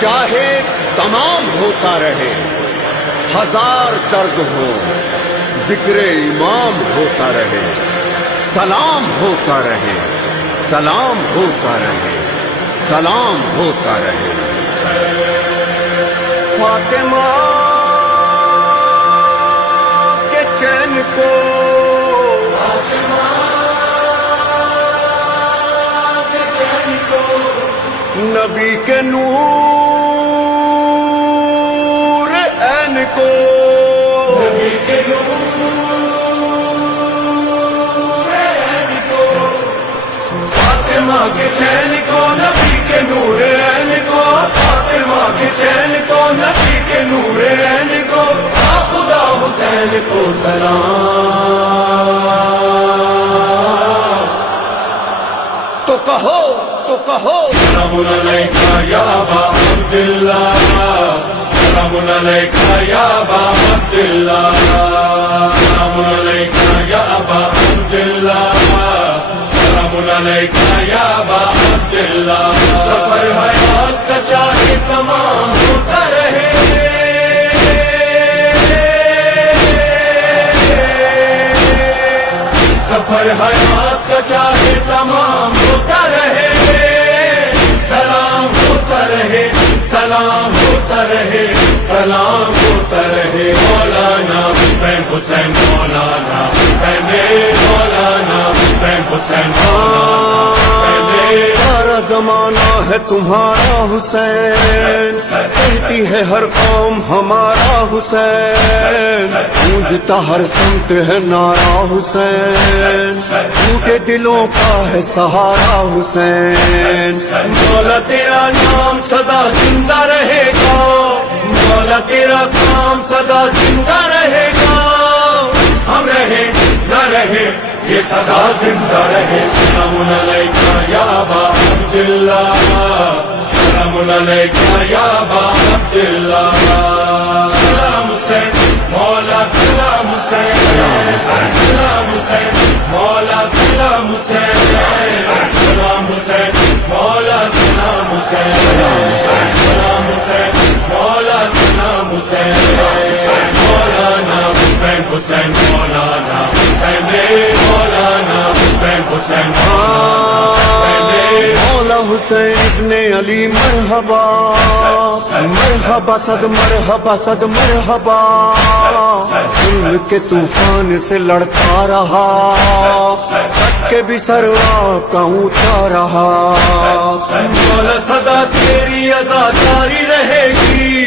چاہے تمام ہوتا رہے، ہزار درد ہو ذکر امام ہوتا رہے، سلام ہوتا رہے، سلام ہوتا رہے، سلام ہوتا رہے۔ فاطمہ کے چین کو، نبی کے نور عین کو، نبی کے نور عین کو، فاطمہ کے چین کو، نبی کے نور عین کو، فاطمہ کے چین کو، نبی کے نور عین کو، خدا حسین کو سلام۔ تو کہو سلام علیکہ یا ابا عبداللہ، سلام علیکہ یا ابا عبداللہ، سلام علیکہ یا ابا عبداللہ، سلام علیکہ یا ابا عبداللہ۔ سفر حیات کا چاہے تمام ہوتا رہے، سفر حیات کا چاہے تمام ہوتا رہے، سلام ہوتا رہے، سلام ہوتا رہے، سلام ہوتا رہے۔ مولانا حسین حسین، مولانا حسین، مولانا حسین حسین، سارا زمانہ ہے تمہارا حسین، کہتی ہے ہر قوم ہمارا حسین، گونجتا ہر سمت ہے نعرہ حسین، ٹوٹے دلوں کا ہے سہارا حسین۔ مولا تیرا نام سدا زندہ رہے گا، مولا تیرا کام سدا زندہ رہے گا، ہم رہے نہ رہے یہ سدا زندہ رہے۔ سلام علیکہ یا ابا عبداللہ، سلام علیکہ یا ابا عبداللہ، سلام حسین مولا، سلام حسین، سلام حسین مولا، سلام حسین، سلام حسین مولا، سلام حسین، سلام حسین مولا، سلام حسین، مولانا حسین حسین، مولانا حسین، مولانا حسین حسین، مولا حسین ابن علی مرحبا، مرحبا صد مرحبا صد مرحبا، ظلم کے طوفان سے لڑتا رہا، کٹ کے بھی سر کا اونچا رہا، مولا صدا تیری عزاداری رہے گی،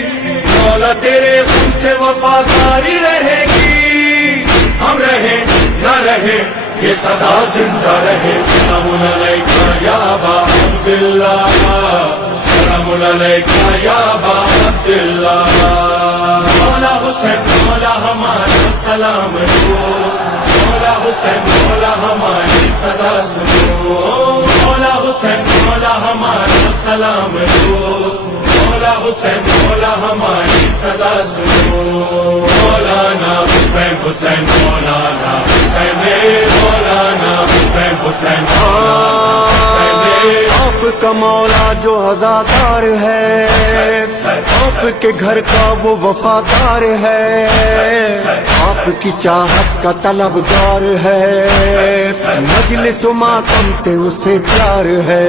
مولا تیرے خون سے وفاداری رہے گی، ہم رہے نہ رہے یہ صدا زندہ رہے۔ سلام علیکہ یا ابا عبداللہ، سلام علیکہ یا ابا عبداللہ، مولا حسین مولا ہمارا سلام دو، مولا حسین مولا ہماری صدا سنو، مولا حسین مولا ہمارا سلام دو، مولا حسین مولا ہماری صدا سنو، مولانا حسین حسین، مولانا حسین، مولانا حسین حسین، آپ کا مولا جو عزادار ہے، آپ کے گھر کا وہ وفادار ہے، آپ کی چاہت کا طلبگار ہے، مجلس و ماتم سے اسے پیار ہے،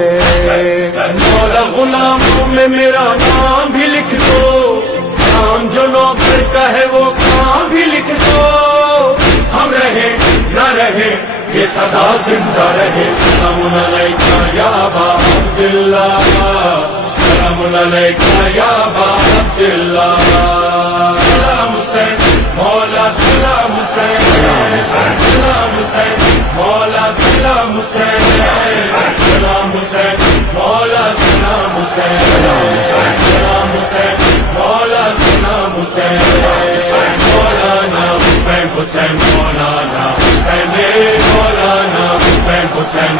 مولا غلاموں میں میرا نام بھی لکھ دو، نام جو نوکر کا ہے وہ کام بھی لکھ دو، ہم رہے نہ رہے یہ صدا زندہ رہے۔ سلام علیکہ یا ابا عبداللہ، سلام علیکہ یا ابا عبداللہ، سلام حسین مولا، سلام حسین، سلام حسین مولا، سلام حسین، سلام حسین مولا، سلام حسین، سلام حسین مولا، سلام حسین، مولانا حسین حسین، مولانا حسین، مولانا حسین حسین،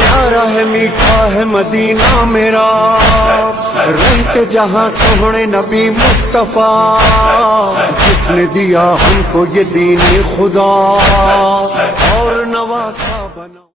پیارا ہے میٹھا ہے مدینہ میرا، رہتے جہاں سونے نبی مصطفیٰ، جس نے دیا ہم کو یہ دین خدا اور نواسا بنا۔